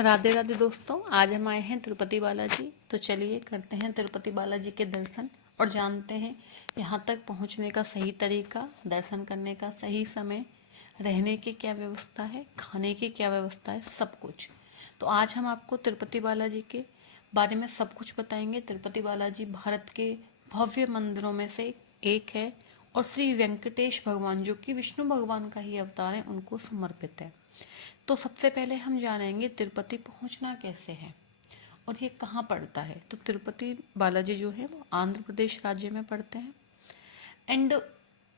राधे राधे दोस्तों, आज हम आए हैं तिरुपति बालाजी। तो चलिए करते हैं तिरुपति बालाजी के दर्शन और जानते हैं यहाँ तक पहुँचने का सही तरीका, दर्शन करने का सही समय, रहने की क्या व्यवस्था है, खाने की क्या व्यवस्था है, सब कुछ। तो आज हम आपको तिरुपति बालाजी के बारे में सब कुछ बताएंगे। तिरुपति बालाजी भारत के भव्य मंदिरों में से एक है और श्री वेंकटेश भगवान, जो कि विष्णु भगवान का ही अवतार है, उनको समर्पित है। तो सबसे पहले हम जानेंगे तिरुपति पहुंचना कैसे है और ये कहाँ पड़ता है। तो तिरुपति बालाजी जो है वो आंध्र प्रदेश राज्य में पड़ते हैं एंड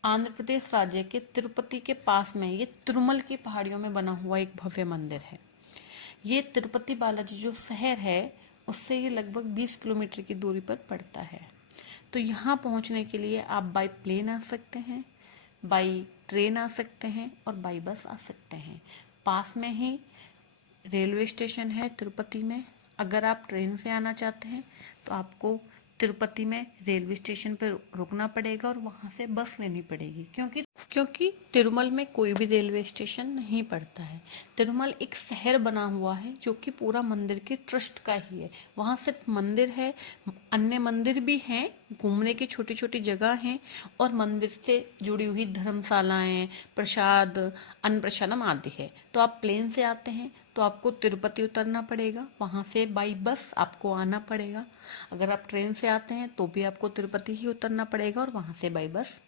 आंध्र प्रदेश राज्य के तिरुपति के पास में ये तिरुमल की पहाड़ियों में बना हुआ एक भव्य मंदिर है। ये तिरुपति बालाजी जो शहर है उससे ये लगभग 20 किलोमीटर की दूरी पर पड़ता है। तो यहाँ पहुँचने के लिए आप बाई प्लेन आ सकते हैं, बाई ट्रेन आ सकते हैं और बाई बस आ सकते हैं। पास में ही रेलवे स्टेशन है तिरुपति में। अगर आप ट्रेन से आना चाहते हैं तो आपको तिरुपति में रेलवे स्टेशन पर रुकना पड़ेगा और वहाँ से बस लेनी पड़ेगी, क्योंकि तिरुमल में कोई भी रेलवे स्टेशन नहीं पड़ता है। तिरुमल एक शहर बना हुआ है जो कि पूरा मंदिर के ट्रस्ट का ही है। वहाँ सिर्फ मंदिर है, अन्य मंदिर भी हैं, घूमने की छोटी छोटी जगह हैं और मंदिर से जुड़ी हुई धर्मशालाएं, प्रसाद, अन्न प्रसादम आदि है। तो आप प्लेन से आते हैं तो आपको तिरुपति उतरना पड़ेगा, वहाँ से बाई बस आपको आना पड़ेगा। अगर आप ट्रेन से आते हैं तो भी आपको तिरुपति ही उतरना पड़ेगा और वहाँ से बाई बस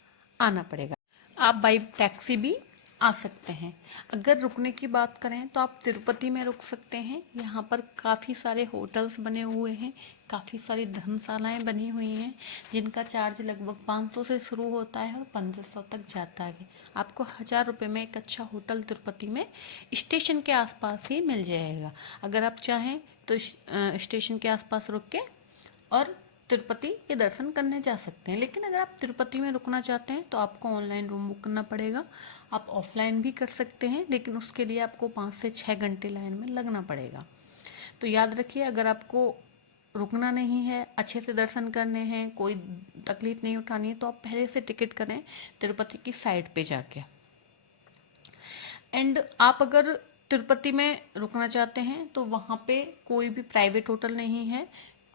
आना पड़ेगा। आप बाई टैक्सी भी आ सकते हैं। अगर रुकने की बात करें तो आप तिरुपति में रुक सकते हैं। यहाँ पर काफ़ी सारे होटल्स बने हुए हैं, काफ़ी सारी धर्मशालाएं बनी हुई हैं जिनका चार्ज लगभग 500 से शुरू होता है और 1500 तक जाता है। आपको 1000 रुपये में एक अच्छा होटल तिरुपति में स्टेशन के आसपास ही मिल जाएगा। अगर आप चाहें तो स्टेशन के आसपास रुक के और तिरुपति के दर्शन करने जा सकते हैं। लेकिन अगर आप तिरुपति में रुकना चाहते हैं तो आपको ऑनलाइन रूम बुक करना पड़ेगा। आप ऑफलाइन भी कर सकते हैं, लेकिन उसके लिए आपको 5 से 6 घंटे लाइन में लगना पड़ेगा। तो याद रखिए, अगर आपको रुकना नहीं है, अच्छे से दर्शन करने हैं, कोई तकलीफ नहीं उठानी है, तो आप पहले से टिकट करें तिरुपति की साइट पे जाके। एंड आप अगर तिरुपति में रुकना चाहते हैं तो वहाँ पे कोई भी प्राइवेट होटल नहीं है।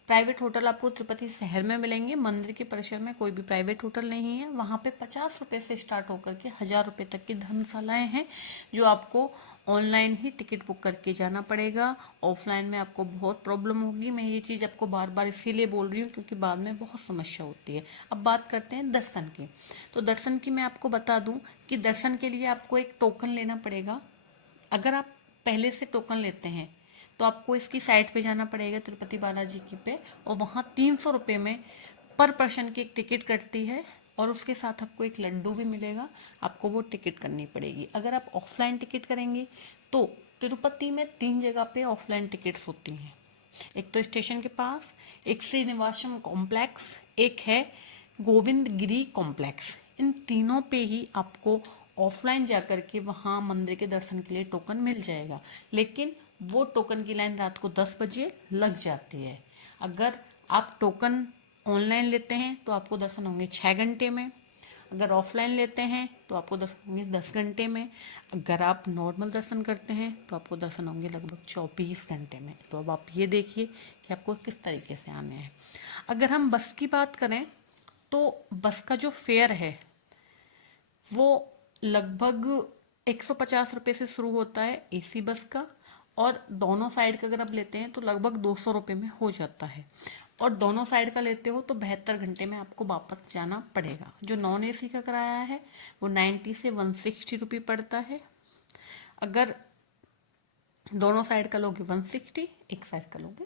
प्राइवेट होटल आपको तिरुपति शहर में मिलेंगे, मंदिर के परिसर में कोई भी प्राइवेट होटल नहीं है। वहाँ पे 50 रुपये से स्टार्ट होकर के 1000 रुपये तक की धर्मशालाएं हैं जो आपको ऑनलाइन ही टिकट बुक करके जाना पड़ेगा। ऑफलाइन में आपको बहुत प्रॉब्लम होगी। मैं ये चीज़ आपको बार बार इसीलिए बोल रही हूँ क्योंकि बाद में बहुत समस्या होती है। अब बात करते हैं दर्शन की। तो दर्शन की मैं आपको बता दूँ कि दर्शन के लिए आपको एक टोकन लेना पड़ेगा। अगर आप पहले से टोकन लेते हैं तो आपको इसकी साइट पे जाना पड़ेगा तिरुपति बालाजी की पे, और वहाँ 300 रुपये में पर पर्सन की एक टिकट कटती है और उसके साथ आपको एक लड्डू भी मिलेगा। आपको वो टिकट करनी पड़ेगी। अगर आप ऑफलाइन टिकट करेंगे तो तिरुपति में 3 जगह पे ऑफलाइन टिकट्स होती हैं। एक तो स्टेशन के पास, एक श्रीनिवासम कॉम्प्लेक्स, एक है गोविंद गिरी कॉम्प्लेक्स। इन तीनों पे ही आपको ऑफलाइन जाकर के वहाँ मंदिर के दर्शन के लिए टोकन मिल जाएगा। लेकिन वो टोकन की लाइन रात को 10 बजे लग जाती है। अगर आप टोकन ऑनलाइन लेते हैं तो आपको दर्शन होंगे 6 घंटे में। अगर ऑफलाइन लेते हैं तो आपको दर्शन होंगे 10 घंटे में। अगर आप नॉर्मल दर्शन करते हैं तो आपको दर्शन होंगे लगभग 24 घंटे में। तो अब आप ये देखिए कि आपको किस तरीके से आने हैं। अगर हम बस की बात करें तो बस का जो फेयर है वो लगभग 150 रुपये से शुरू होता है एसी बस का, और दोनों साइड का अगर आप लेते हैं तो लगभग 200 रुपये में हो जाता है। और दोनों साइड का लेते हो तो 72 घंटे में आपको वापस जाना पड़ेगा। जो नॉन एसी का किराया है वो 90 से 160 रुपये पड़ता है। अगर दोनों साइड का लोगे 160, एक साइड का लोगे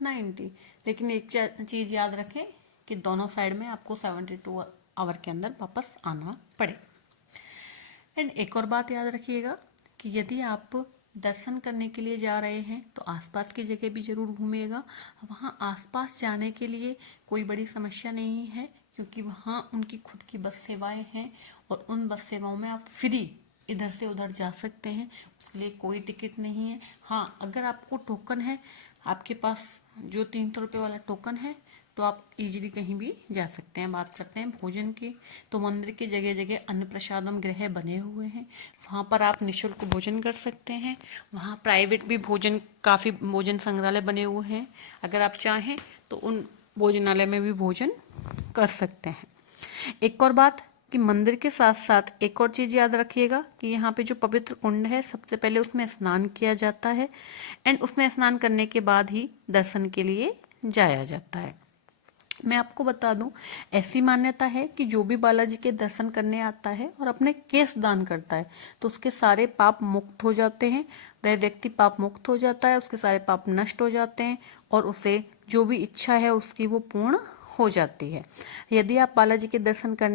90। लेकिन एक चीज़ याद रखें कि दोनों साइड में आपको 72 आवर के अंदर वापस आना पड़ेगा। एंड एक और बात याद रखिएगा कि यदि आप दर्शन करने के लिए जा रहे हैं तो आसपास की जगह भी ज़रूर घूमिएगा। वहाँ आसपास जाने के लिए कोई बड़ी समस्या नहीं है क्योंकि वहाँ उनकी खुद की बस सेवाएं हैं और उन बस सेवाओं में आप फ्री इधर से उधर जा सकते हैं। उसके लिए कोई टिकट नहीं है। हाँ, अगर आपको टोकन है, आपके पास जो 300 रुपये वाला टोकन है, तो आप इजीली कहीं भी जा सकते हैं। बात करते हैं भोजन की, तो मंदिर की जगह जगह अन्न प्रसादम गृह बने हुए हैं, वहाँ पर आप निःशुल्क भोजन कर सकते हैं। वहाँ प्राइवेट भी भोजन, काफ़ी भोजन संग्रहालय बने हुए हैं, अगर आप चाहें तो उन भोजनालय में भी भोजन कर सकते हैं। एक और बात कि मंदिर के साथ साथ एक और चीज़ याद रखिएगा कि यहाँ पे जो पवित्र कुंड है, सबसे पहले उसमें स्नान किया जाता है एंड उसमें स्नान करने के बाद ही दर्शन के लिए जाया जाता है। मैं आपको बता दूं, ऐसी मान्यता है कि जो भी बालाजी के दर्शन करने आता है और अपने केश दान करता है तो उसके सारे पाप मुक्त हो जाते हैं, वह व्यक्ति पाप मुक्त हो जाता है, उसके सारे पाप नष्ट हो जाते हैं और उसे जो भी इच्छा है उसकी वो पूर्ण हो जाती है। यदि आप बालाजी के दर्शन करने